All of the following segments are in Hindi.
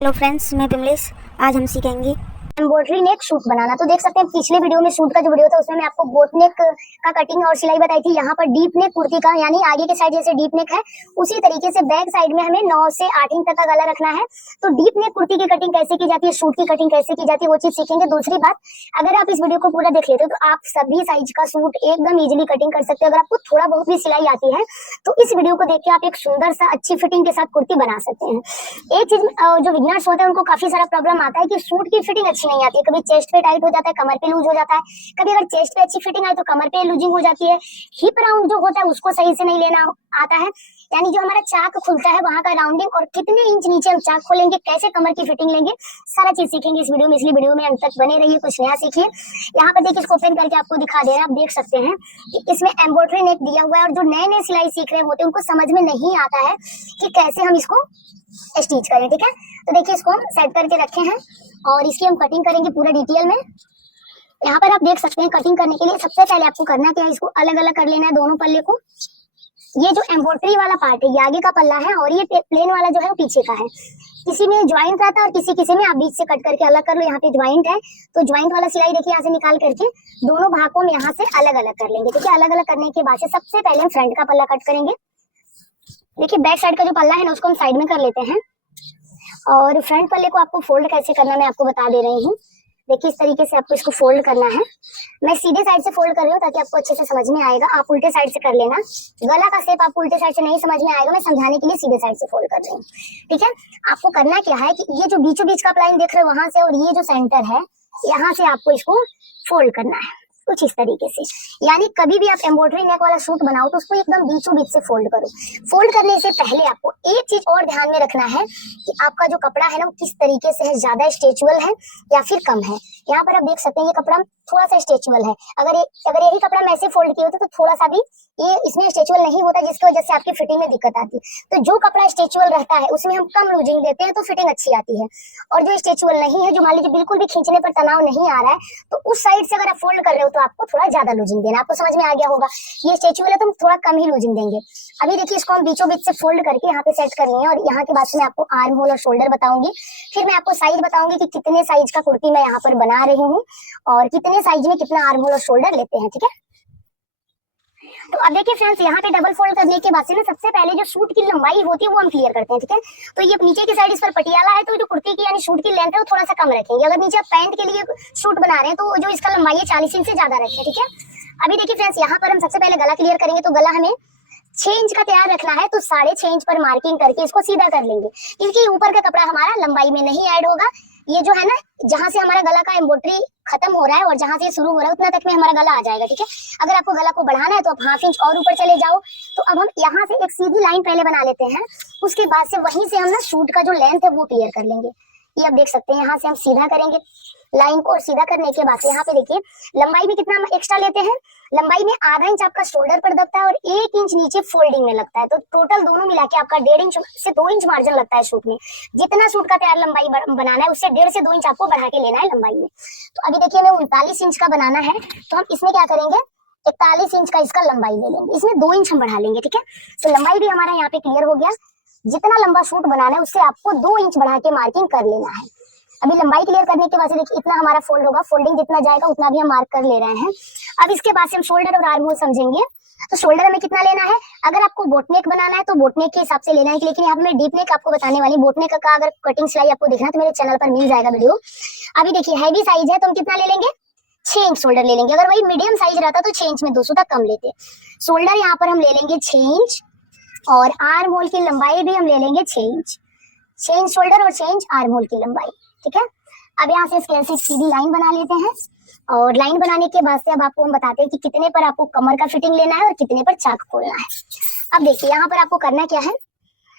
हेलो फ्रेंड्स, मैं विमलेश। आज हम सीखेंगे एम्ब्रॉयडरी नेक सूट बनाना। तो देख सकते हैं पिछले वीडियो में सूट का जो वीडियो था उसमें मैं आपको बोट नेक का कटिंग और सिलाई बताई थी। यहाँ पर डीप नेक कुर्ती का, यानी आगे के साइड जैसे डीप नेक है उसी तरीके से बैक साइड में हमें 9 से 8 इंच तक का गला रखना है। तो डीप नेक कुर्ती की कटिंग कैसे की जाती है, सूट की कटिंग कैसे की जाती है, वो चीज सीखेंगे। दूसरी बात, अगर आप इस वीडियो को पूरा देख लेते हो तो आप सभी साइज का सूट एकदम इजिली कटिंग कर सकते हो। अगर आपको थोड़ा बहुत भी सिलाई आती है तो इस वीडियो को देख के आप एक सुंदर सा अच्छी फिटिंग के साथ कुर्ती बना सकते हैं। एक चीज जो बिगिनर्स होते हैं उनको काफी सारा प्रॉब्लम आता है कि सूट की फिटिंग अच्छी नहीं आती है। कभी चेस्ट पे टाइट हो जाता है, कमर पे लूज हो जाता है। कभी अगर चेस्ट पे अच्छी फिटिंग आए तो कमर पे लूजिंग हो जाती है। हिप राउंड जो होता है उसको सही से नहीं लेना आता है, यानी जो हमारा चाक खुलता है वहां का राउंडिंग और कितने इंच नीचे हम चाक खोलेंगे, कैसे कमर की फिटिंग लेंगे, सारा चीज सीखेंगे इस वीडियो में। इसलिए वीडियो में अंत तक बने रहिए, कुछ नया सीखिए। यहाँ पर देखिए, इसको ओपन करके आपको दिखा दे रहे हैं। आप देख सकते हैं कि इसमें एम्ब्रॉयडरी नेक दिया हुआ है और जो नए नए सिलाई सीख रहे होते हैं उनको समझ में नहीं आता है कि कैसे हम इसको स्टिच करें। ठीक है, तो देखिए इसको हम सेट करके रखे हैं और इसकी हम कटिंग करेंगे पूरा डिटेल में। यहाँ पर आप देख सकते हैं कटिंग करने के लिए सबसे पहले आपको करना क्या है, इसको अलग अलग कर लेना है दोनों पल्ले को। ये जो एम्ब्रॉयडरी वाला पार्ट है ये आगे का पल्ला है और ये प्लेन वाला जो है वो पीछे का है। किसी में ज्वाइंट रहता है और किसी किसी में आप बीच से कट करके अलग कर लो। यहाँ पे ज्वाइंट है तो ज्वाइंट वाला सिलाई देखिए यहाँ से निकाल करके दोनों भाग को हम यहाँ से अलग अलग कर लेंगे। ठीक है, अलग अलग करने के बाद से सबसे पहले हम फ्रंट का पल्ला कट करेंगे। देखिए बैक साइड का जो पल्ला है ना उसको हम साइड में कर लेते हैं और फ्रंट पल्ले को आपको फोल्ड कैसे करना मैं आपको बता दे रही हूँ। देखिए इस तरीके से आपको इसको फोल्ड करना है। मैं सीधे साइड से फोल्ड कर रही हूँ ताकि आपको अच्छे से समझ में आएगा। आप उल्टे साइड से कर लेना। गला का शेप आपको उल्टे साइड से नहीं समझ में आएगा, मैं समझाने के लिए सीधे साइड से फोल्ड कर रही हूँ। ठीक है, आपको करना क्या है कि ये जो बीचों बीच का लाइन देख रहे हो वहां से और ये जो सेंटर है यहाँ से आपको इसको फोल्ड करना है कुछ इस तरीके से। यानी कभी भी आप एम्ब्रॉयडरी नेक वाला सूट बनाओ तो उसको एकदम बीचों बीच से फोल्ड करो। फोल्ड करने से पहले आपको एक चीज और ध्यान में रखना है कि आपका जो कपड़ा है ना वो किस तरीके से है, ज्यादा स्ट्रेचुअल है या फिर कम है। यहाँ पर आप देख सकते हैं ये कपड़ा थोड़ा सा स्ट्रेचुअल है। अगर यही कपड़ा मैं ऐसे फोल्ड किए होते तो थोड़ा सा भी ये इसमें स्ट्रेचुअल नहीं होता, जिसकी वजह से आपकी फिटिंग में दिक्कत आती है। तो जो कपड़ा स्ट्रेचुअल रहता है उसमें हम कम लूजिंग देते हैं तो फिटिंग अच्छी आती है, और जो स्ट्रेचुअल नहीं है, जो मान लीजिए बिल्कुल भी खींचने पर तनाव नहीं आ रहा है, तो उस साइड से अगर आप फोल्ड कर रहे हो तो आपको थोड़ा ज्यादा लूजिंग देना। आपको समझ में आ गया होगा। ये स्ट्रेचुअल है तो हम थोड़ा कम ही लूजिंग देंगे। अभी देखिए इसको हम बीचों बीच से फोल्ड करके यहाँ पे सेट करनी है और यहाँ के बाद से मैं आपको आर्म होल और शोल्डर बताऊंगी। फिर मैं आपको साइज बताऊंगी कि कितने साइज का कुर्ती मैं यहाँ पर बना रही हूँ और कितने साइज में कितना आर्म होल और शोल्डर लेते हैं। ठीक है, तो अब देखिए फ्रेंड्स, यहाँ पे डबल फोल्ड करने के बाद से ना सबसे पहले जो सूट की लंबाई होती है वो हम क्लियर करते हैं। ठीक है, तो ये नीचे की साइड इस पर पटियाला है तो जो कुर्ती की यानी सूट की लेंथ है वो थोड़ा सा कम रखेंगे। अगर नीचे आप पैंट के लिए सूट बना रहे हैं तो जो इसका लंबाई है 40 इंच से ज्यादा रखें। ठीक है, अभी देखिए फ्रेंड्स, यहाँ पर हम सबसे पहले गला क्लियर करेंगे। तो गला हमें 6 इंच का तैयार रखना है, तो 6.5 इंच पर मार्किंग करके इसको सीधा कर लेंगे, क्योंकि ऊपर का कपड़ा हमारा लंबाई में नहीं ऐड होगा। ये जो है ना, जहां से हमारा गला का एम्ब्रॉयडरी खत्म हो रहा है और जहां से शुरू हो रहा है उतना तक में हमारा गला आ जाएगा। ठीक है, अगर आपको गला को बढ़ाना है तो आप 1/2 इंच और ऊपर चले जाओ। तो अब हम यहाँ से एक सीधी लाइन पहले बना लेते हैं, उसके बाद से वहीं से हम ना सूट का जो लेंथ है वो क्लियर कर लेंगे। ये आप देख सकते हैं, यहाँ से हम सीधा करेंगे लाइन को और सीधा करने के बाद से यहाँ पे देखिए लंबाई में कितना एक्स्ट्रा लेते हैं। लंबाई में आधा इंच आपका शोल्डर पर लगता है और 1 इंच नीचे फोल्डिंग में लगता है। तो टोटल दोनों मिला के आपका 1.5 इंच से 2 इंच मार्जिन लगता है सूट में। जितना सूट का तैयार लंबाई बनाना है उससे 1.5 से 2 इंच आपको बढ़ा के लेना है लंबाई में। तो अभी देखिए हमें 39 इंच का बनाना है तो हम इसमें क्या करेंगे, 41 इंच का इसका लंबाई ले लेंगे, इसमें 2 इंच हम बढ़ा लेंगे। ठीक है, तो लंबाई भी हमारा यहाँ पे क्लियर हो गया। जितना लंबा सूट बनाना है उससे आपको 2 इंच बढ़ा के मार्किंग कर लेना है। अभी लंबाई क्लियर करने के बाद से देखिए इतना हमारा फोल्ड होगा, फोल्डिंग जितना जाएगा उतना भी हम मार्क कर ले रहे हैं। अब इसके बाद से हम शोल्डर और आर्म होल समझेंगे। तो शोल्डर हमें कितना लेना है, अगर आपको बोटनेक बनाना है तो बोटनेक के हिसाब से लेना है, लेकिन यहाँ पे मैं डीप नेक आपको बताने वाली। बोटनेक का अगर कटिंग सिलाई आपको देखना है तो मेरे चैनल पर मिल जाएगा वीडियो। अभी देखिए हैवी साइज है तो हम कितना ले लेंगे, 6 इंच शोल्डर ले लेंगे। अगर वही मीडियम साइज रहता तो 6 इंच में 200 तक कम लेते। शोल्डर यहाँ पर हम ले लेंगे 6 इंच और आर्म होल की लंबाई भी हम ले लेंगे 6 इंच। 6 इंच शोल्डर और 6 इंच आर्म होल की लंबाई। ठीक है, अब यहाँ से स्केल से सीधी लाइन बना लेते हैं और लाइन बनाने के बाद से अब आपको हम बताते हैं कि कितने पर आपको कमर का फिटिंग लेना है और कितने पर चाक खोलना है। अब देखिए यहाँ पर आपको करना क्या है,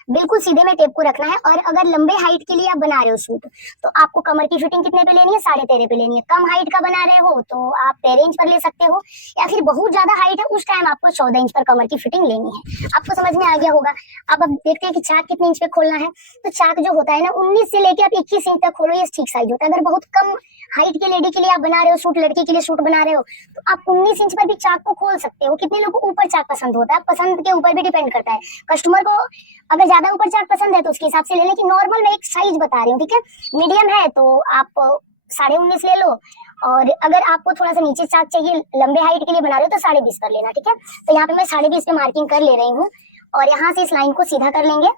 बिल्कुल सीधे में टेप को रखना है। और अगर लंबे हाइट के लिए आप बना रहे हो सूट तो आपको कमर की फिटिंग कितने पे लेनी है, 13.5 पे लेनी है। कम हाइट का बना रहे हो तो आप 13 इंच पर ले सकते हो, या फिर बहुत ज्यादा हाइट है उस टाइम आपको 14 इंच पर कमर की फिटिंग लेनी है। आपको समझ में आ गया होगा। अब देखते हैं कि चाक कितने इंच पे खोलना है। तो चाक जो होता है ना 19 से लेके आप 21 इंच तक खोलो, ये ठीक साइज होता है। अगर बहुत कम हाइट के लेडी के लिए आप बना रहे हो सूट, लड़के के लिए सूट बना रहे हो, तो आप 19 इंच पर भी चाक को खोल सकते हो। कितने लोगों को ऊपर चाक पसंद होता है, पसंद के ऊपर भी डिपेंड करता है। कस्टमर को अगर ज्यादा ऊपर चाक पसंद है तो उसके हिसाब से ले लें, कि नॉर्मल मैं एक साइज बता रही हूँ, ठीक है। मीडियम है तो आप 19.5 ले लो, और अगर आपको थोड़ा सा नीचे चाक चाहिए, लंबे हाइट के लिए बना रहे हो तो 20.5 कर लेना, ठीक है। तो यहाँ पे मैं 20.5 पे मार्किंग कर ले रही हूँ, और यहाँ से इस लाइन को सीधा कर लेंगे।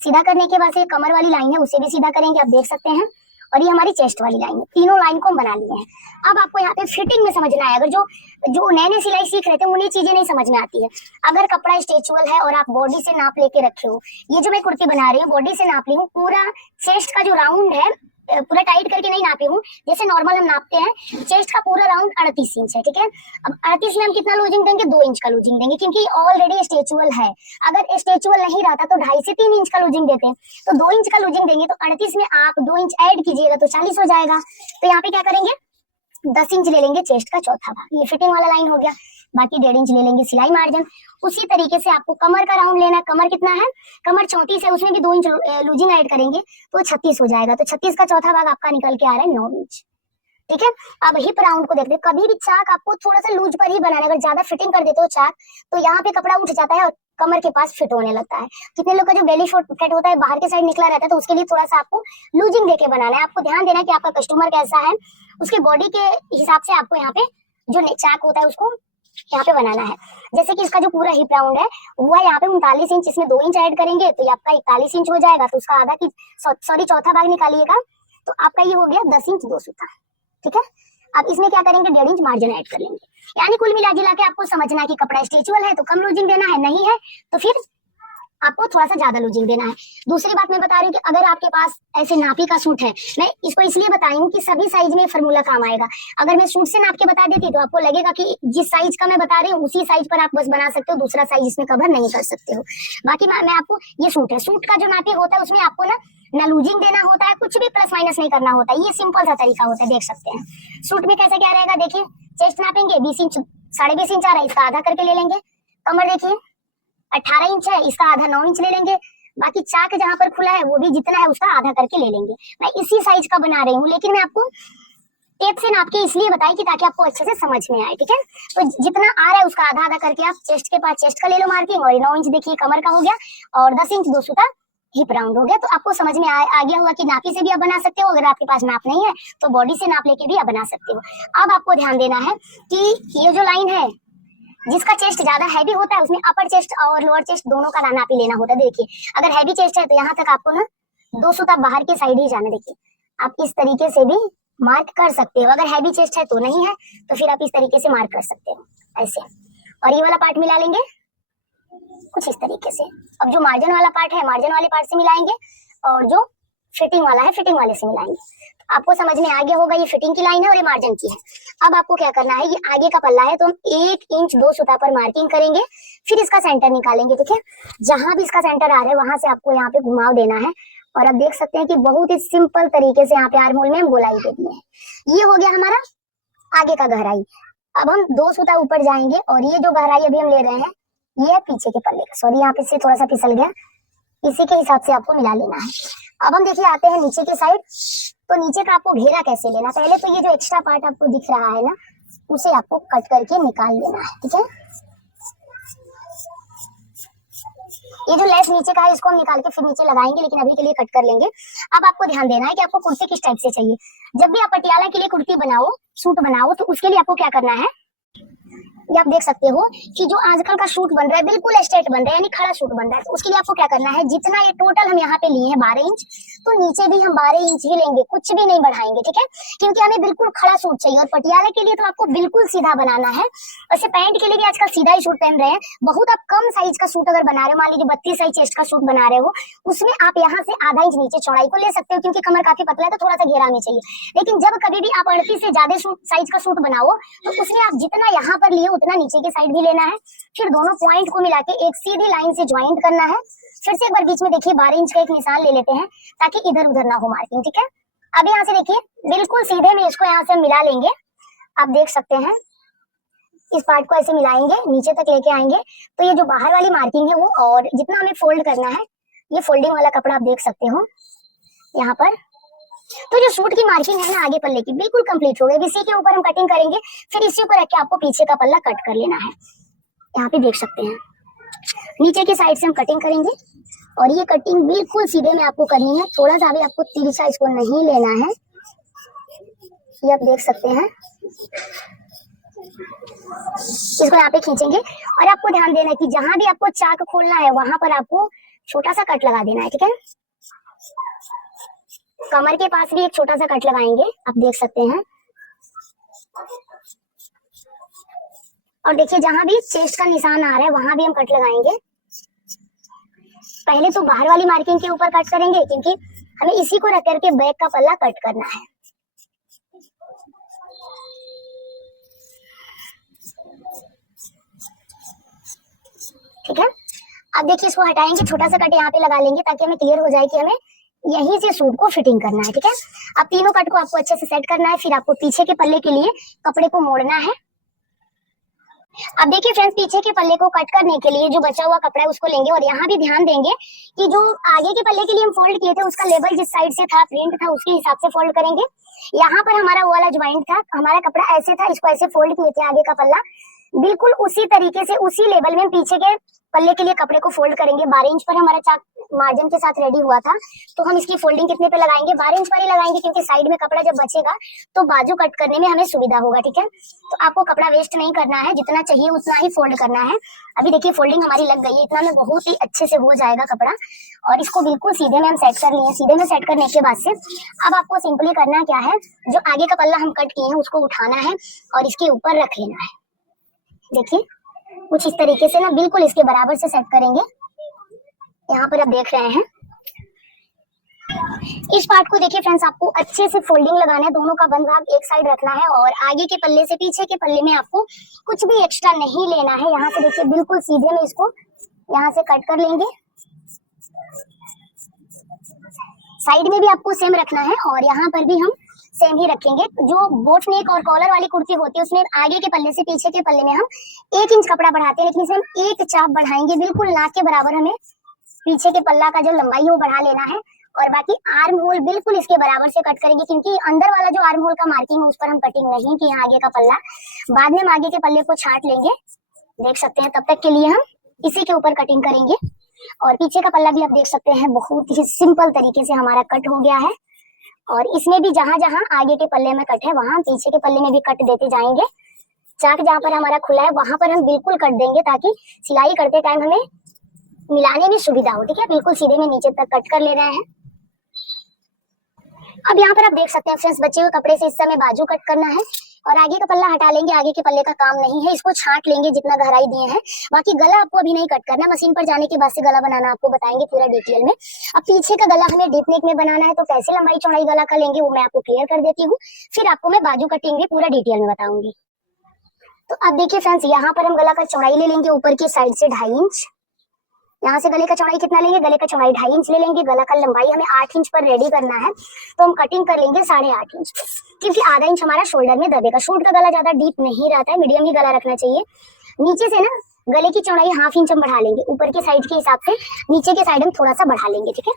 सीधा करने के बाद से कमर वाली लाइन है उसे भी सीधा करेंगे, आप देख सकते हैं। और ये हमारी चेस्ट वाली लाइन है, तीनों लाइन को हम बना लिए हैं। अब आपको यहाँ पे फिटिंग में समझना है। अगर जो नए नए सिलाई सीख रहे थे उन्हें चीजें नहीं समझ में आती है। अगर कपड़ा स्ट्रेचुअल है और आप बॉडी से नाप लेके रखे हो, ये जो मैं कुर्ती बना रही हूँ बॉडी से नाप ली हूँ, पूरा चेस्ट का जो राउंड है पूरा टाइट करके नहीं नापी हूँ, जैसे नॉर्मल हम नापते हैं। चेस्ट का पूरा राउंड 38 इंच है, ठीक है। अब 38 में हम कितना लूजिंग देंगे, 2 इंच का लूजिंग देंगे, क्योंकि ऑलरेडी स्ट्रेचुअल है। अगर स्ट्रेचुअल नहीं रहता तो 2.5 से 3 इंच का लूजिंग देते हैं, तो 2 इंच का लूजिंग देंगे, तो 38 में आप 2 इंच ऐड कीजिएगा तो 40 हो जाएगा। तो यहाँ पे क्या करेंगे, 10 इंच ले लेंगे चेस्ट का चौथा भाग, ये फिटिंग वाला लाइन हो गया। बाकी 1.5 इंच ले लेंगे सिलाई मार्जिन। उसी तरीके से आपको कमर का राउंड लेना है। कमर कितना है, कमर 34 है, उसमें भी 2 इंच लूजिंग ऐड करेंगे तो 36 हो जाएगा। तो 36 का चौथा भाग आपका निकल के आ रहा है 9 इंच, ठीक है। अब हिप राउंड को देखते हैं। कभी भी चाक आपको थोड़ा सा लूज पर ही बनाना है। अगर ज्यादा फिटिंग कर देते हो चाक तो यहाँ पे कपड़ा उठ जाता है और कमर के पास फिट होने लगता है। कितने लोग का जो बेली फिट होता है बाहर के साइड निकला रहता है, तो उसके लिए थोड़ा सा आपको लूजिंग देके बनाना है। आपको ध्यान देना है कि आपका कस्टमर कैसा है, उसके बॉडी के हिसाब से आपको यहाँ पे जो चाक होता है उसको यहाँ पे बनाना है। जैसे कि इसका जो पूरा हिप राउंड है वो है यहाँ पे 39 इंच, इसमें 2 इंच ऐड करेंगे तो ये आपका 41 इंच हो जाएगा। तो उसका आधा की चौथा भाग निकालिएगा, तो आपका ये हो गया 10 इंच 2 सूता, ठीक है। अब इसमें क्या करेंगे, 1.5 इंच मार्जिन ऐड कर लेंगे। यानी कुल मिला जुला के आपको समझना है कि कपड़ा स्ट्रेचुअल है तो कम लूजिंग देना है, नहीं है तो फिर आपको थोड़ा सा ज्यादा लूजिंग देना है। दूसरी बात मैं बता रही हूँ कि अगर आपके पास ऐसे नापी का सूट है, मैं इसको इसलिए बताई हूँ कि सभी साइज में फार्मूला काम आएगा। अगर मैं सूट से नाप के बता देती तो आपको लगेगा कि जिस साइज का मैं बता रही हूँ उसी साइज पर आप बस बना सकते हो, दूसरा साइज इसमें कवर नहीं कर सकते हो। बाकी मैं आपको, ये सूट है, सूट का जो नापी होता है उसमें आपको ना लूजिंग देना होता है, कुछ भी प्लस माइनस नहीं करना होता है। ये सिंपल सा तरीका होता है, देख सकते हैं। सूट में कैसा क्या रहेगा, देखिए चेस्ट नापेंगे 20 इंच, 20.5 इंच आ रहा है, इसका आधा करके ले लेंगे। कमर देखिए 18 इंच है, इसका आधा 9 इंच ले लेंगे। बाकी चाक जहां पर खुला है वो भी जितना है उसका आधा करके ले लेंगे। मैं इसी साइज का बना रही हूँ, लेकिन मैं आपको टेप से नाप के इसलिए बताई कि ताकि आपको अच्छे से समझ में आए, ठीक है। तो जितना आ रहा है उसका आधा आधा करके आप चेस्ट के पास चेस्ट का ले लो मार्किंग, और 9 इंच देखिए कमर का हो गया, और 10 इंच 2 सूता हिप राउंड हो गया। तो आपको समझ में आ गया होगा कि नापी से भी आप बना सकते हो। अगर आपके पास नाप नहीं है तो बॉडी से नाप लेके भी आप बना सकते हो। अब आपको ध्यान देना है कि ये जो लाइन है, जिसका चेस्ट ज्यादा हैवी होता है उसमें अपर चेस्ट और लोअर चेस्ट दोनों का नापी लेना होता है। देखिए अगर हैवी चेस्ट है तो यहाँ तक आपको ना 2 सूता बाहर के साइड ही जाना। देखिए आप इस तरीके से भी मार्क कर सकते हो। अगर हैवी चेस्ट है तो नहीं है तो फिर आप इस तरीके से मार्क कर सकते हो ऐसे। और ये वाला पार्ट मिला लेंगे कुछ इस तरीके से। अब जो मार्जिन वाला पार्ट है मार्जिन वाले पार्ट से मिलाएंगे, और जो फिटिंग वाला है फिटिंग वाले से मिलाएंगे। आपको समझ में आ गया होगा ये फिटिंग की लाइन है और ये मार्जिन की है। अब आपको क्या करना है, ये आगे का पल्ला है तो हम 1 इंच 2 सूता पर मार्किंग करेंगे, फिर इसका सेंटर निकालेंगे, ठीक है। जहां भी इसका सेंटर आ रहा है वहां से आपको यहाँ पे घुमाव देना है। और अब देख सकते हैं कि बहुत ही सिंपल तरीके से यहाँ पे आर्म होल में हम गोलाई दे दिए हैं। ये हो गया हमारा आगे का गहराई। अब हम 2 सूता ऊपर जाएंगे, और ये जो गहराई अभी हम ले रहे हैं ये है पीछे के पल्ले का। सॉरी यहाँ पे से थोड़ा सा फिसल गया, इसी के हिसाब से आपको मिला लेना है। अब हम देखिए आते हैं नीचे की साइड। तो नीचे का आपको घेरा कैसे लेना, पहले तो ये जो एक्स्ट्रा पार्ट आपको दिख रहा है ना उसे आपको कट करके निकाल लेना है, ठीक है। ये जो लेस नीचे का है इसको हम निकाल के फिर नीचे लगाएंगे, लेकिन अभी के लिए कट कर लेंगे। अब आपको ध्यान देना है कि आपको कुर्ती किस टाइप से चाहिए। जब भी आप पटियाला के लिए कुर्ती बनाओ, सूट बनाओ, तो उसके लिए आपको क्या करना है, ये आप देख सकते हो कि जो आजकल का सूट बन रहा है बिल्कुल स्ट्रेट बन रहा है, यानी खड़ा सूट बन रहा है। तो उसके लिए आपको क्या करना है, जितना ये टोटल हम यहाँ पे लिए हैं 12 इंच, तो नीचे भी हम 12 इंच ही लेंगे, कुछ भी नहीं बढ़ाएंगे, ठीक है। क्योंकि हमें बिल्कुल खड़ा सूट चाहिए, और पटियाला के लिए तो आपको बिल्कुल सीधा बनाना है। वैसे पैंट के लिए भी आजकल सीधा ही सूट पहन रहे हैं। बहुत आप कम साइज का सूट अगर बना रहे हो, मान लीजिए 32 साइज चेस्ट का सूट बना रहे हो, उसमें आप यहाँ से आधा इंच नीचे चौड़ाई को ले सकते हो, क्योंकि कमर काफी पतला है तो थोड़ा सा घेरा हमें चाहिए। लेकिन जब कभी भी आप 38 से ज्यादा साइज का सूट बनाओ तो उसमें आप जितना यहाँ पर लिए उतना नीचे की साइड भी लेना है। फिर दोनों पॉइंट को मिला के एक सीधी लाइन से ज्वाइंट करना है। फिर से एक बार बीच में देखिए 12 इंच का एक निशान ले लेते हैं ताकि इधर उधर ना हो मार्किंग, ठीक है। अब यहाँ से देखिए बिल्कुल सीधे में इसको यहाँ से मिला लेंगे। आप देख सकते हैं इस पार्ट को ऐसे मिलाएंगे, नीचे तक लेके आएंगे। तो ये जो बाहर वाली मार्किंग है वो, और जितना हमें फोल्ड करना है, ये फोल्डिंग वाला कपड़ा आप देख सकते हो यहाँ पर तो जो सूट की मार्किंग है ना आगे पल्ले की बिल्कुल कंप्लीट हो गई। इसी के ऊपर हम कटिंग करेंगे, फिर इसी को रख के आपको पीछे का पल्ला कट कर लेना है। यहाँ पे देख सकते हैं नीचे की साइड से हम कटिंग करेंगे और ये कटिंग बिल्कुल सीधे में आपको करनी है, थोड़ा सा भी आपको तिरछा इसको नहीं लेना है। ये आप देख सकते हैं, इसको यहाँ पे खींचेंगे और आपको ध्यान देना है कि जहां भी आपको चाक खोलना है वहां पर आपको छोटा सा कट लगा देना है, ठीक है। कमर के पास भी एक छोटा सा कट लगाएंगे, आप देख सकते हैं। और देखिए जहां भी चेस्ट का निशान आ रहा है वहां भी हम कट लगाएंगे। पहले तो बाहर वाली मार्किंग के ऊपर कट करेंगे क्योंकि हमें इसी को रख करके बैक का पल्ला कट करना है। ठीक है, अब देखिए इसको हटाएंगे, छोटा सा कट यहाँ पे लगा लेंगे ताकि हमें क्लियर हो जाए कि हमें यहीं से सूट को फिटिंग करना है। ठीक है, अब तीनों कट को आपको अच्छे से सेट करना है, फिर आपको पीछे के पल्ले के लिए कपड़े को मोड़ना है। अब देखिए फ्रेंड्स, पीछे के पल्ले को कट करने के लिए जो बचा हुआ कपड़ा है उसको लेंगे और यहाँ भी ध्यान देंगे कि जो आगे के पल्ले के लिए हम फोल्ड किए थे उसका लेवल जिस साइड से था, प्रिंट था, उसके हिसाब से फोल्ड करेंगे। यहाँ पर हमारा वो वाला ज्वाइंट था, हमारा कपड़ा ऐसे था, इसको ऐसे फोल्ड किए थे आगे का पल्ला, बिल्कुल उसी तरीके से उसी लेवल में पीछे के पल्ले के लिए कपड़े को फोल्ड करेंगे। 12 इंच पर हमारा चाक मार्जिन के साथ रेडी हुआ था, तो हम इसकी फोल्डिंग कितने पे लगाएंगे, 12 इंच पर ही लगाएंगे क्योंकि साइड में कपड़ा जब बचेगा तो बाजू कट करने में हमें सुविधा होगा। ठीक है, तो आपको कपड़ा वेस्ट नहीं करना है, जितना चाहिए उतना ही फोल्ड करना है। अभी देखिए फोल्डिंग हमारी लग गई है, इतना में बहुत ही अच्छे से हो जाएगा कपड़ा और इसको बिल्कुल सीधे में हम सेट कर लिए। सीधे में सेट करने के बाद से अब आपको सिंपली करना क्या है, जो आगे का पल्ला हम कट किए हैं उसको उठाना है और इसके ऊपर रख लेना है। देखिए कुछ इस तरीके से ना बिल्कुल इसके बराबर से सेट करेंगे। यहाँ पर आप देख रहे हैं, इस पार्ट को देखिए फ्रेंड्स, आपको अच्छे से फोल्डिंग लगाना है, दोनों का बंद भाग एक साइड रखना है और आगे के पल्ले से पीछे के पल्ले में आपको कुछ भी एक्स्ट्रा नहीं लेना है। यहाँ से देखिए बिल्कुल सीधे में इसको यहाँ से कट कर लेंगे। साइड में भी आपको सेम रखना है और यहाँ पर भी हम सेम ही रखेंगे। जो बोट नेक और कॉलर वाली कुर्ती होती है उसमें आगे के पल्ले से पीछे के पल्ले में हम 1 इंच कपड़ा बढ़ाते हैं, लेकिन इसमें हम 1 चाप बढ़ाएंगे, बिल्कुल नाक के बराबर हमें पीछे के पल्ला का जो लंबाई है वो बढ़ा लेना है और बाकी आर्म होल बिल्कुल इसके बराबर से कट करेंगे क्योंकि अंदर वाला जो आर्म होल का मार्किंग है उस पर हम कटिंग नहीं की है। आगे का पल्ला बाद में हम आगे के पल्ले को छांट लेंगे, देख सकते हैं। तब तक के लिए हम इसी के ऊपर कटिंग करेंगे और पीछे का पल्ला भी आप देख सकते हैं, बहुत ही सिंपल तरीके से हमारा कट हो गया है। और इसमें भी जहां जहां आगे के पल्ले में कट है वहां पीछे के पल्ले में भी कट देते जाएंगे। चाक जहां पर हमारा खुला है वहां पर हम बिल्कुल कट देंगे ताकि सिलाई करते टाइम हमें मिलाने में सुविधा हो। ठीक है, बिल्कुल सीधे में नीचे तक कट कर ले रहे हैं। अब यहाँ पर आप देख सकते हैं फ्रेंड्स, बचे हुए कपड़े से इस समय बाजू कट करना है और आगे का पल्ला हटा लेंगे। आगे के पल्ले का काम नहीं है, इसको छांट लेंगे जितना गहराई दिए हैं। बाकी गला आपको अभी नहीं कट करना, मशीन पर जाने के बाद से गला बनाना आपको बताएंगे पूरा डिटेल में। अब पीछे का गला हमें डीप नेक में बनाना है, तो कैसे लंबाई चौड़ाई गला का लेंगे वो मैं आपको क्लियर कर देती हूँ, फिर आपको मैं बाजू कटिंग भी पूरा डिटेल में बताऊंगी। तो अब देखिए फ्रेंड्स, यहाँ पर हम गला का चौड़ाई ले लेंगे ऊपर की साइड से 2.5 इंच। यहाँ से गले का चौड़ाई कितना लेंगे, गले का चौड़ाई 2.5 इंच ले लेंगे। गला का लंबाई हमें 8 इंच पर रेडी करना है, तो हम कटिंग कर लेंगे 8.5 इंच, क्योंकि आधा इंच हमारा शोल्डर में दबेगा। सूट का गला ज्यादा डीप नहीं रहता है, मीडियम ही गला रखना चाहिए। नीचे से ना गले की चौड़ाई 1/2 इंच हम बढ़ा लेंगे, ऊपर के साइड के हिसाब से नीचे के साइड हम थोड़ा सा बढ़ा लेंगे। ठीक है,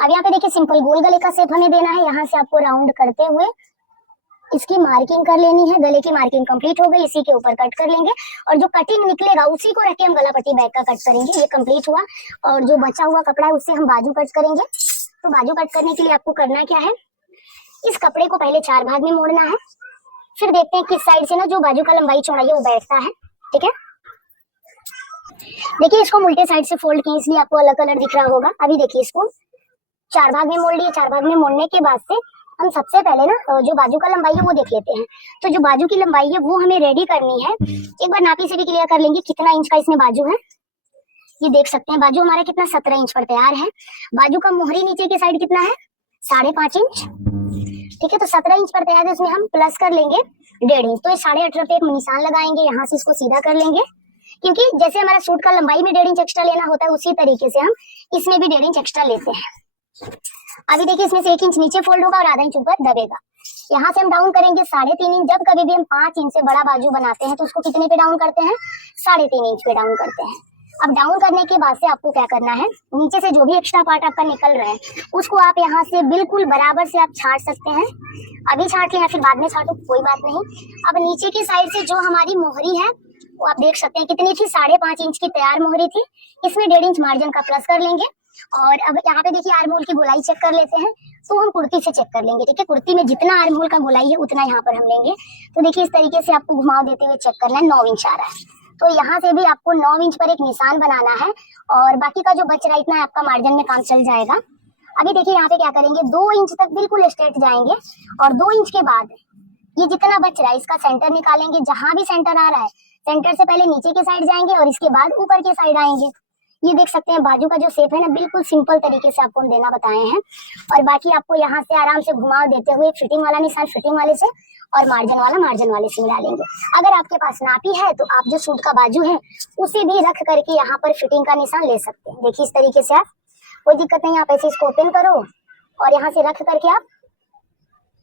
अब यहाँ पे देखिए सिंपल गोल गले का शेप हमें देना है। यहाँ से आपको राउंड करते हुए इसकी मार्किंग कर लेनी है। गले की मार्किंग कंप्लीट हो गई, इसी के ऊपर कट कर लेंगे और जो कटिंग निकलेगा उसी को रख के हम गला पट्टी बैक का कट करेंगे। ये कंप्लीट हुआ और जो बचा हुआ कपड़ा है उससे हम बाजू कट करेंगे। तो बाजू कट करने के लिए आपको करना क्या है, इस कपड़े को पहले 4 भाग में मोड़ना है, फिर देखते हैं किस साइड से ना जो बाजू का लंबाई चौड़ाई है वो बैठता है। ठीक है, देखिए इसको हम उल्टे साइड से फोल्ड किए इसलिए आपको अलग कलर दिख रहा होगा। अभी देखिए इसको 4 भाग में मोड़ लिए। 4 भाग में मोड़ने के बाद से हम सबसे पहले ना जो बाजू का लंबाई है वो देख लेते हैं। तो जो बाजू की लंबाई है वो हमें रेडी करनी है। एक बार नापी से भी क्लियर कर लेंगे कितना इंच का इसमें बाजू है। ये देख सकते हैं बाजू हमारा कितना 17 इंच पर तैयार है। बाजू का मोहरी नीचे की साइड कितना है, 5.5 इंच। ठीक है, तो 17 इंच पर तैयार है, उसमें हम प्लस कर लेंगे 1.5 इंच। तो ये 18.5 पे एक निशान लगाएंगे, यहाँ से इसको सीधा कर लेंगे, क्योंकि जैसे हमारा सूट का लंबाई में 1.5 इंच एक्स्ट्रा लेना होता है उसी तरीके से हम इसमें भी 1.5 इंच एक्स्ट्रा लेते हैं। अभी देखिए इसमें से 1 इंच नीचे फोल्ड होगा और आधा इंच ऊपर दबेगा। यहाँ से हम डाउन करेंगे 3.5 इंच। जब कभी भी हम 5 इंच से बड़ा बाजू बनाते हैं तो उसको कितने पे डाउन करते हैं, 3.5 इंच पे डाउन करते हैं। अब डाउन करने के बाद से आपको क्या करना है, नीचे से जो भी एक्स्ट्रा पार्ट आपका निकल रहा है उसको आप यहाँ से बिल्कुल बराबर से आप छाट सकते हैं। अभी छाट लें या फिर बाद में छाटो, कोई बात नहीं। अब नीचे की साइड से जो हमारी मोहरी है वो आप देख सकते हैं कितनी थी, 5.5 इंच की तैयार मोहरी थी। इसमें 1.5 इंच मार्जिन का प्लस कर लेंगे। और अब यहाँ पे देखिए आर्म होल की गोलाई चेक कर लेते हैं, तो हम कुर्ती से चेक कर लेंगे। ठीक है, कुर्ती में जितना आर्म होल का गोलाई है उतना यहाँ पर हम लेंगे। तो देखिए इस तरीके से आपको घुमाव देते हुए चेक करना है, 9 इंच आ रहा है। तो यहाँ से भी आपको 9 इंच पर एक निशान बनाना है और बाकी का जो बच रहा है इतना आपका मार्जिन में काम चल जाएगा। अभी देखिए यहाँ पे क्या करेंगे, 2 इंच तक बिल्कुल स्ट्रेट जाएंगे और 2 इंच के बाद ये जितना बच रहा है इसका सेंटर निकालेंगे। जहां भी सेंटर आ रहा है सेंटर से पहले नीचे के साइड जाएंगे और इसके बाद ऊपर के साइड आएंगे। ये देख सकते हैं बाजू का जो शेप है ना, बिल्कुल सिंपल तरीके से आपको हम देना बताए हैं। और बाकी आपको यहाँ से आराम से घुमाव देते हुए फिटिंग वाला निशान फिटिंग वाले से और मार्जिन वाला मार्जिन वाले से मिला लेंगे। अगर आपके पास नापी है तो आप जो सूट का बाजू है उसे भी रख करके यहाँ पर फिटिंग का निशान ले सकते हैं। देखिए इस तरीके से आप, कोई दिक्कत नहीं, आप ऐसे इसको ओपन करो और यहाँ से रख करके आप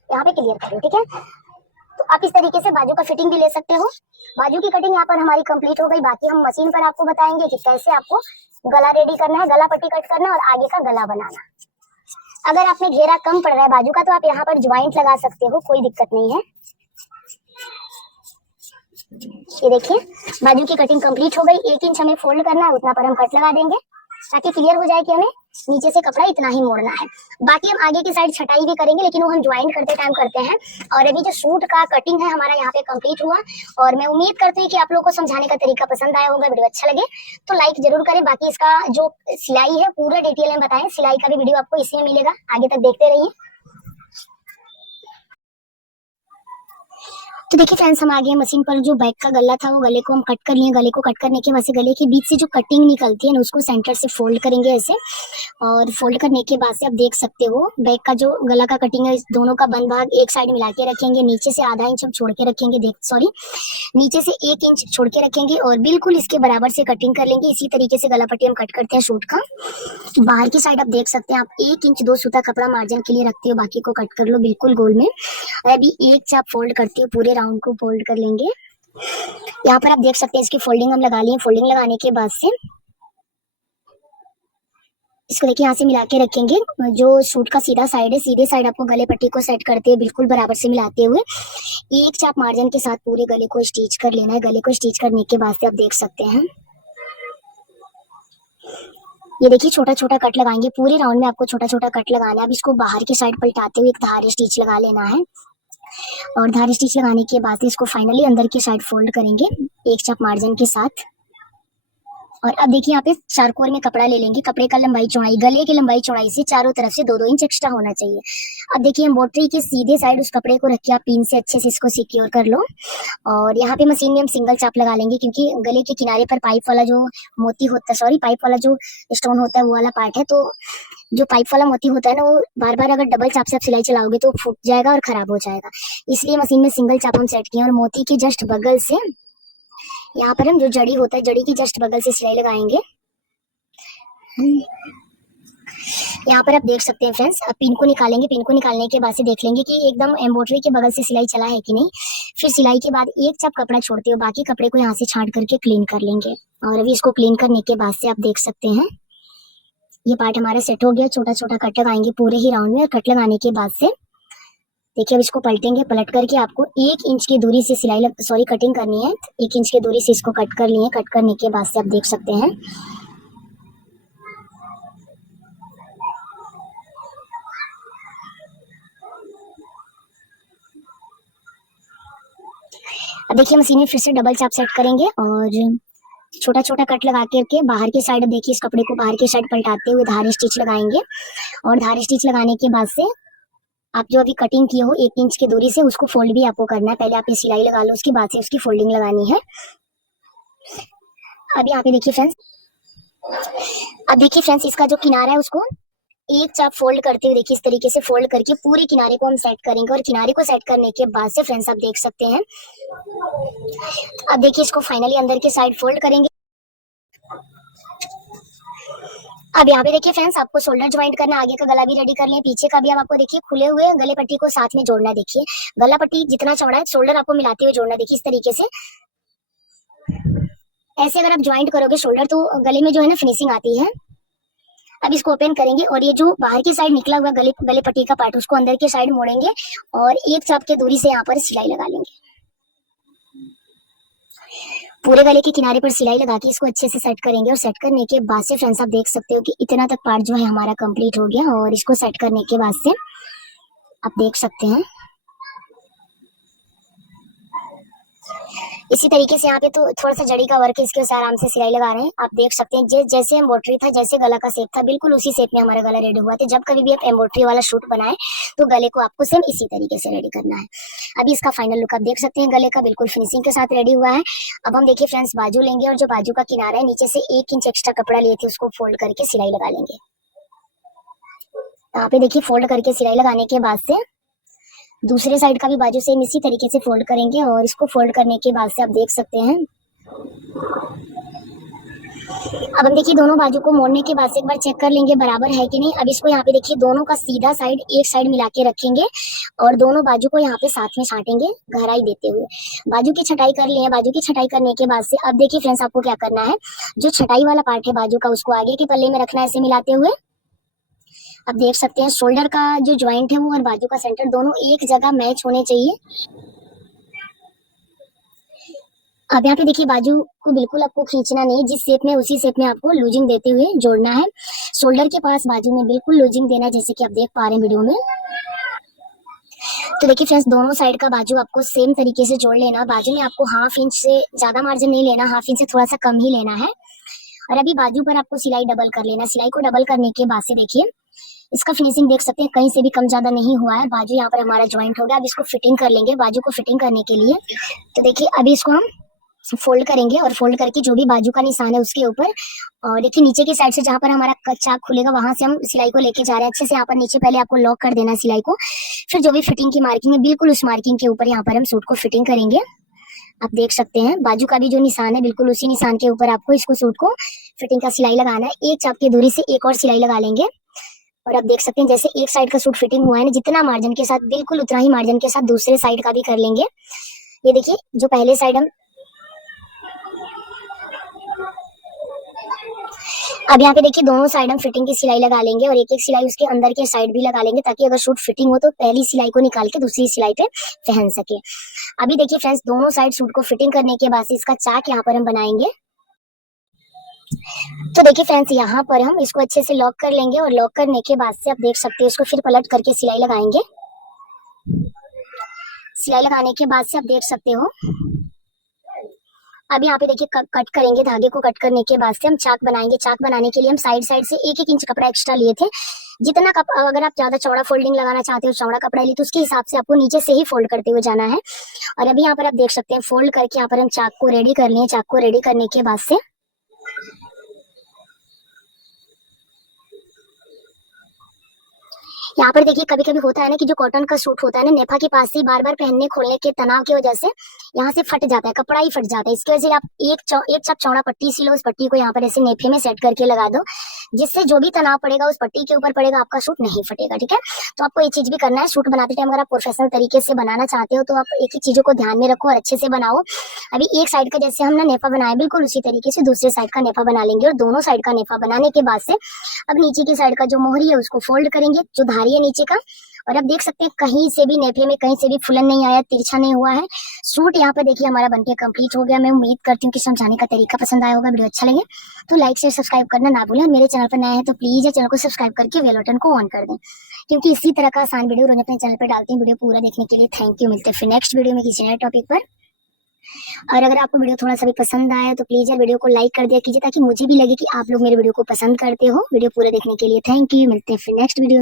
यहाँ पे क्लियर करो। ठीक है, तो आप इस तरीके से बाजू का फिटिंग भी ले सकते हो। बाजू की कटिंग यहाँ पर हमारी कंप्लीट हो गई। बाकी हम मशीन पर आपको बताएंगे कि कैसे आपको गला रेडी करना है, गला पट्टी कट करना और आगे का गला बनाना। अगर आपने घेरा कम पड़ रहा है बाजू का तो आप यहाँ पर ज्वाइंट लगा सकते हो, कोई दिक्कत नहीं है। ये देखिए बाजू की कटिंग कंप्लीट हो गई। 1 इंच हमें फोल्ड करना है, उतना पर हम कट लगा देंगे ताकि क्लियर हो जाए कि हमें नीचे से कपड़ा इतना ही मोड़ना है। बाकी हम आगे की साइड छटाई भी करेंगे लेकिन वो हम ज्वाइंट करते टाइम करते हैं। और अभी जो सूट का कटिंग है हमारा यहाँ पे कंप्लीट हुआ और मैं उम्मीद करती हूँ कि आप लोगों को समझाने का तरीका पसंद आया होगा। वीडियो अच्छा लगे तो लाइक जरूर करें। बाकी इसका जो सिलाई है पूरा डिटेल में बताएं, सिलाई का भी वीडियो आपको इसी में मिलेगा, आगे तक देखते रहिए। तो देखिए फ्रेंड्स हम आ गए मशीन पर। जो बैक का गला था वो गले को हम कट कर लिए। गले को कट करने के बाद से गले के बीच से जो कटिंग निकलती है ना उसको सेंटर से फोल्ड करेंगे ऐसे। और फोल्ड करने के बाद से आप देख सकते हो बैक का जो गला का कटिंग है, इस दोनों का बंद भाग एक साइड मिला के रखेंगे। नीचे से आधा इंच हम छोड़ के रखेंगे, नीचे से 1 इंच छोड़ के रखेंगे और बिल्कुल इसके बराबर से कटिंग कर लेंगे। इसी तरीके से गला पट्टी हम कट करते हैं सूट का। बाहर की साइड आप देख सकते हैं, आप 1 इंच 2 सूता कपड़ा मार्जिन के लिए रखते हो, बाकी को कट कर लो बिल्कुल गोल में। और अभी एक चाप फोल्ड करते हो, पूरे राउंड को फोल्ड कर लेंगे। यहाँ पर आप देख सकते हैं इसकी फोल्डिंग हम लगा लिए। फोल्डिंग लगाने के बाद से इसको देखिए यहाँ से मिला के रखेंगे। जो सूट का सीधा साइड है, सीधे साइड आपको गले पट्टी को सेट करते हुए बिल्कुल बराबर से मिलाते हुए एक चाप मार्जिन के साथ पूरे गले को स्टिच कर लेना है। गले को स्टिच करने के बाद से आप देख सकते हैं ये देखिए छोटा छोटा कट लगाएंगे। पूरे राउंड में आपको छोटा छोटा कट लगाना है। अब इसको बाहर की साइड पलटाते हुए एक धारी स्टिच लगा लेना है और धारी स्टिच लगाने के बाद इसको फाइनली अंदर की साइड फोल्ड करेंगे एक चाप मार्जिन के साथ। और अब देखिए यहाँ पे 4 कोर में कपड़ा ले लेंगे। कपड़े का लंबाई चौड़ाई, गले की लंबाई चौड़ाई से चारों तरफ से 2-2 इंच एक्स्ट्रा होना चाहिए। अब देखिए एम्ब्रॉयडरी के सीधे साइड उस कपड़े को रख के आप पिन से अच्छे से इसको सिक्योर कर लो। और यहाँ पे मशीन में हम सिंगल चाप लगा लेंगे क्योंकि गले के किनारे पर पाइप वाला जो मोती होता है, पाइप वाला जो स्टोन होता है वो वाला पार्ट है। तो जो पाइप वाला मोती होता है ना वो बार बार अगर डबल चाप से आप सिलाई चलाओगे तो फूट जाएगा और खराब हो जाएगा। इसलिए मशीन में सिंगल चाप हम सेट किए और मोती के जस्ट बगल से यहाँ पर हम जो जड़ी होता है जड़ी की जस्ट बगल से सिलाई लगाएंगे। यहाँ पर आप देख सकते हैं फ्रेंड्स, अब पिन को निकालेंगे। पिन को निकालने के बाद से देख लेंगे कि एकदम एम्ब्रॉयडरी के बगल से सिलाई चला है कि नहीं। फिर सिलाई के बाद एक चाप कपड़ा छोड़ते हो, बाकी कपड़े को यहाँ से छाट करके क्लीन कर लेंगे। और अभी इसको क्लीन करने के बाद से आप देख सकते हैं ये पार्ट हमारा सेट हो गया। छोटा छोटा कट लगाएंगे पूरे ही राउंड में। और कट लगाने के बाद से देखिए अब इसको पलटेंगे। पलट करके आपको 1 इंच की दूरी से कटिंग करनी है। 1 इंच की दूरी से इसको कट कर लिए। कट करने के बाद से आप देख सकते हैं अब देखिए मशीन में फिर से डबल चाप सेट करेंगे और छोटा छोटा कट लगा करके बाहर की साइड देखिए इस कपड़े को बाहर की साइड पलटाते हुए धारी स्टिच लगाएंगे। और धारी स्टिच लगाने के बाद से आप जो अभी कटिंग किए हो 1 इंच की दूरी से उसको फोल्ड भी आपको करना है। पहले आप ये सिलाई लगा लो, उसके बाद से उसकी फोल्डिंग लगानी है। अब यहाँ पे देखिए फ्रेंड्स, इसका जो किनारा है उसको एक चाप फोल्ड करते हुए देखिए इस तरीके से फोल्ड करके पूरे किनारे को हम सेट करेंगे। और किनारे को सेट करने के बाद से फ्रेंड्स आप देख सकते हैं अब देखिए इसको फाइनली अंदर के साइड फोल्ड करेंगे। अब यहाँ पे देखिए फ्रेंड्स आपको शोल्डर ज्वाइंट करना, आगे का गला भी रेडी कर लिया, पीछे का भी अब आपको देखिए खुले हुए गले पट्टी को साथ में जोड़ना। देखिए गला पट्टी जितना चौड़ा है शोल्डर आपको मिलाते हुए जोड़ना। देखिए इस तरीके से ऐसे अगर आप ज्वाइंट करोगे शोल्डर तो गले में जो है ना फिनिशिंग आती है। अब इसको ओपन करेंगे और ये जो बाहर की साइड निकला हुआ गले पट्टी का पार्ट उसको अंदर की साइड मोड़ेंगे और एक चाप के दूरी से यहाँ पर सिलाई लगा लेंगे। पूरे गले के किनारे पर सिलाई लगा के इसको अच्छे से सेट करेंगे और सेट करने के बाद से फ्रेंड्स आप देख सकते हो कि इतना तक पार्ट जो है हमारा कंप्लीट हो गया। और इसको सेट करने के बाद से आप देख सकते हैं इसी तरीके से यहाँ पे तो थोड़ा सा जड़ी का वर्क है, इसके आराम से सिलाई लगा रहे हैं। आप देख सकते हैं जैसे एम्ब्रॉयडरी था, जैसे गला का शेप था, बिल्कुल उसी शेप में हमारा गला रेडी हुआ था। जब कभी भी आप एम्ब्रॉयडरी वाला सूट बनाए तो गले को आपको सेम इसी तरीके से रेडी करना है। अभी इसका फाइनल लुक आप देख सकते हैं, गले का बिल्कुल फिनिशिंग के साथ रेडी हुआ है। अब हम देखिए फ्रेंड्स बाजू लेंगे और जो बाजू का किनारा है नीचे से 1 इंच एक्स्ट्रा कपड़ा लिए थे उसको फोल्ड करके सिलाई लगा लेंगे। यहाँ पे देखिए फोल्ड करके सिलाई लगाने के बाद से दूसरे साइड का भी बाजू सेम इसी तरीके से फोल्ड करेंगे और इसको फोल्ड करने के बाद से आप देख सकते हैं। अब हम देखिए दोनों बाजू को मोड़ने के बाद से एक बार चेक कर लेंगे बराबर है कि नहीं। अब इसको यहाँ पे देखिए दोनों का सीधा साइड एक साइड मिला के रखेंगे और दोनों बाजू को यहाँ पे साथ में छाटेंगे गहराई देते हुए। बाजू की छटाई कर लिए। बाजू की छटाई करने के बाद से अब देखिए फ्रेंड्स आपको क्या करना है, जो छटाई वाला पार्ट है बाजू का उसको आगे के पल्ले में रखना है ऐसे मिलाते हुए। अब देख सकते हैं शोल्डर का जो ज्वाइंट है वो और बाजू का सेंटर दोनों एक जगह मैच होने चाहिए। अब यहाँ पे देखिए बाजू को बिल्कुल आपको खींचना नहीं, जिस शेप में उसी शेप में आपको लूजिंग देते हुए जोड़ना है। शोल्डर के पास बाजू में बिल्कुल लूजिंग देना है, जैसे कि आप देख पा रहे हैं वीडियो में। तो देखिए फ्रेंड्स दोनों साइड का बाजू आपको सेम तरीके से जोड़ लेना। बाजू में आपको 1/2 इंच से ज्यादा मार्जिन नहीं लेना, 1/2 इंच से थोड़ा सा कम ही लेना है। और अभी बाजू पर आपको सिलाई डबल कर लेना। सिलाई को डबल करने के बाद से देखिए इसका फिनिशिंग देख सकते हैं, कहीं से भी कम ज्यादा नहीं हुआ है। बाजू यहाँ पर हमारा ज्वाइंट हो गया। अब इसको फिटिंग कर लेंगे। बाजू को फिटिंग करने के लिए तो देखिए अभी इसको हम फोल्ड करेंगे और फोल्ड करके जो भी बाजू का निशान है उसके ऊपर और देखिए नीचे की साइड से जहां पर हमारा चाक खुलेगा वहां से हम सिलाई को लेके जा रहे हैं। अच्छे से यहाँ पर नीचे पहले आपको लॉक कर देना सिलाई को, फिर जो भी फिटिंग की मार्किंग है बिल्कुल उस मार्किंग के ऊपर यहाँ पर हम सूट को फिटिंग करेंगे। आप देख सकते हैं बाजू का भी जो निशान है बिल्कुल उसी निशान के ऊपर आपको इसको सूट को फिटिंग का सिलाई लगाना है। एक चाप की दूरी से एक और सिलाई लगा लेंगे और आप देख सकते हैं जैसे एक साइड का सूट फिटिंग हुआ है ना, जितना मार्जिन के साथ बिल्कुल उतना ही मार्जिन के साथ दूसरे साइड का भी कर लेंगे। ये देखिए जो पहले साइड हम अब यहाँ पे देखिए दोनों साइड हम फिटिंग की सिलाई लगा लेंगे और एक एक सिलाई उसके अंदर के साइड भी लगा लेंगे, ताकि अगर सूट फिटिंग हो तो पहली सिलाई को निकाल के दूसरी सिलाई पे पहन सके। अभी देखिए फ्रेंड्स दोनों साइड सूट को फिटिंग करने के बाद इसका चाक यहाँ पर हम बनाएंगे। तो देखिए फ्रेंड्स यहाँ पर हम इसको अच्छे से लॉक कर लेंगे और लॉक करने के बाद से आप देख सकते हैं इसको फिर पलट करके सिलाई लगाएंगे। सिलाई लगाने के बाद से आप देख सकते हो अब यहाँ पे देखिए कट करेंगे। धागे को कट करने के बाद से हम चाक बनाएंगे। चाक बनाने के लिए हम साइड साइड से 1-1 इंच कपड़ा एक्स्ट्रा लिए थे। जितना अगर आप ज्यादा चौड़ा फोल्डिंग लगाना चाहते हो, चौड़ा कपड़ा लिए तो उसके हिसाब से आपको नीचे से ही फोल्ड करते हुए जाना है। और अभी यहाँ पर आप देख सकते हैं फोल्ड करके यहाँ पर हम चाक को रेडी कर लिए। चाक को रेडी करने के बाद से यहाँ पर देखिए कभी कभी होता है ना कि जो कॉटन का सूट होता है ना, नेफा के पास से बार बार पहनने खोलने के तनाव की वजह से यहाँ से फट जाता है, कपड़ा ही फट जाता है। इसकी वजह से आप एक चाप चौड़ा पट्टी सी लो, उस पट्टी को यहाँ पर ऐसे नेफे में सेट करके लगा दो, जिससे जो भी तनाव पड़ेगा उस पट्टी के ऊपर पड़ेगा, आपका सूट नहीं फटेगा। ठीक है, तो आपको ये चीज भी करना है। सूट बनाते टाइम अगर आप प्रोफेशनल तरीके से बनाना चाहते हो तो आप एक ही चीजों को ध्यान में रखो और अच्छे से बनाओ। अभी एक साइड का जैसे हमने नेफा बनाया बिल्कुल उसी तरीके से दूसरे साइड का नेफा बना लेंगे। और दोनों साइड का नेफा बनाने के बाद से अब नीचे की साइड का जो मोहरी है उसको फोल्ड करेंगे, जो धारी है नीचे का। और अब देख सकते हैं कहीं से भी नेफे में कहीं से भी फुलन नहीं आया, तिरछा नहीं हुआ है। सूट यहाँ पर देखिए हमारा बनके कंप्लीट हो गया। मैं उम्मीद करती हूँ कि समझाने का तरीका पसंद आया होगा। वीडियो अच्छा लगे तो लाइक शेयर सब्सक्राइब करना ना भूलें। और मेरे चैनल पर नए हैं तो प्लीज चैनल को सब्सक्राइब करके बेल बटन को ऑन कर दें, क्योंकि इसी तरह का आसान वीडियो रोज अपने चैनल पर डालती हूँ। वीडियो पूरा देखने के लिए थैंक यू। मिलते हैं फिर नेक्स्ट वीडियो में किसी नए टॉपिक पर। और अगर आपको वीडियो थोड़ा सा भी पसंद आया तो प्लीज यार वीडियो को लाइक कर दिया कीजिए, ताकि मुझे भी लगे कि आप लोग मेरे वीडियो को पसंद करते हो। वीडियो पूरा देखने के लिए थैंक यू। मिलते हैं फिर नेक्स्ट वीडियो।